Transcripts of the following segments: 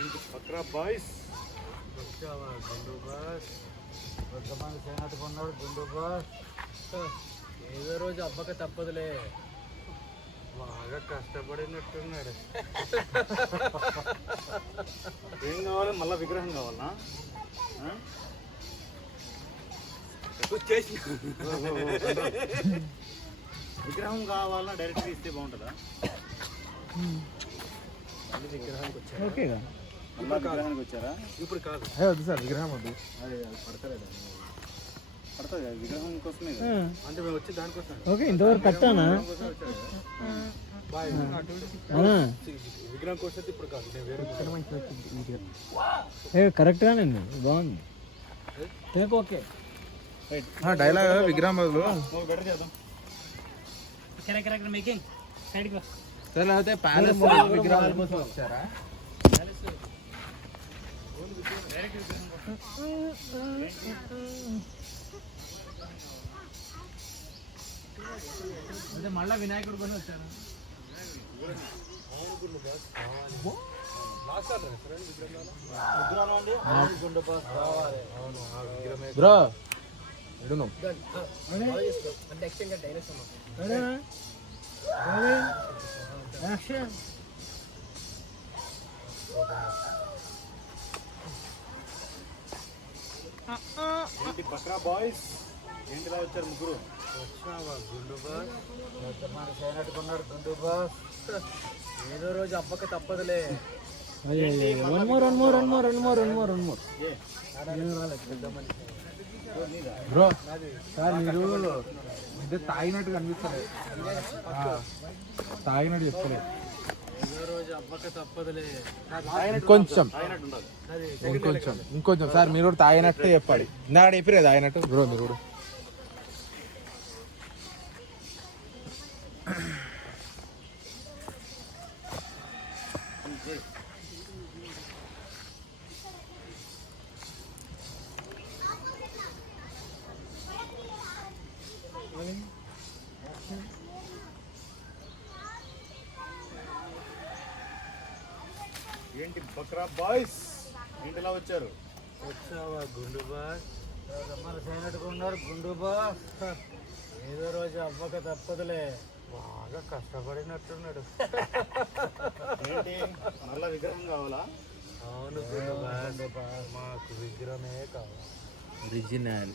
Bakra boys వచ్చావా గుండు boss? కొంతమంది చేయనట్టుకున్నాడు గుండు బాస్. ఏదో రోజు అబ్బక తప్పదులే, బాగా కష్టపడినట్టున్నాడు. ఏం కావాలి మళ్ళా? విగ్రహం కావాలనా? విగ్రహం కావాలన్నా డైరెక్ట్గా ఇస్తే బాగుంటుందా? విగ్రహానికి వచ్చారా? ఓకేగా. విగ్రహానికి వచ్చారా? ఇప్పుడు కాదు, వద్దు సార్, విగ్రహం వద్దు. అది పడతలేదు, పడుతుంది కదా విగ్రహం కోసమే. అంటే మేము వచ్చి దానికోసం. ఓకే, ఇంతవరకు కట్టానా? విగ్రహం కోసం ఇప్పుడు కాదు, కరెక్ట్గానండి, బాగుంది. ఓకే డైలాగ్ విగ్రహం బదులు మేకింగ్ అయితే ప్యాలెస్ విగ్రహాల కోసం వచ్చారా? అంటే మళ్ళా వినాయకుడు కొని వచ్చారు. బ్రో బక్రా బాయ్స్ ఏంటిలా వచ్చారు ముగ్గురు? వచ్చావా గుండు బాస్? చేయనట్టుకున్నాడు గుండు బాస్. ఏదో రోజు అబ్బక తప్పదులే. బ్రో సార్ మీరు అంటే తాగినట్టు కనిపిస్తలేదు, తాగినట్టు చెప్తలేదు. ఇంకొంచెం ఇంకొంచెం సార్ మీరు కూడా తాగినట్టే చెప్పాలి. ఇందాక చెప్పారు తాగినట్టు. బ్రో మీరు కూడా ఏంటి బక్రా బాయ్స్ ఏంటిలా వచ్చారు? వచ్చావా గుండు బాస్? చేయనట్టుకున్నారు గుండు బాస్. ఏదో రోజు అవ్వక తప్పదులే, బాగా కష్టపడినట్టున్నాడు. ఏంటి మళ్ళా విగ్రహం కావాలా? అవును గుండు బాస్, మాకు విగ్రహమే కావాలి, ఒరిజినల్.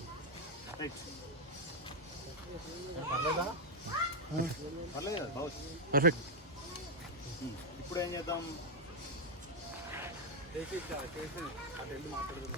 పర్ఫెక్ట్. ఇప్పుడు ఏం చేద్దాం? చేసి అటు వెళ్ళి మాట్లాడుతున్నాం.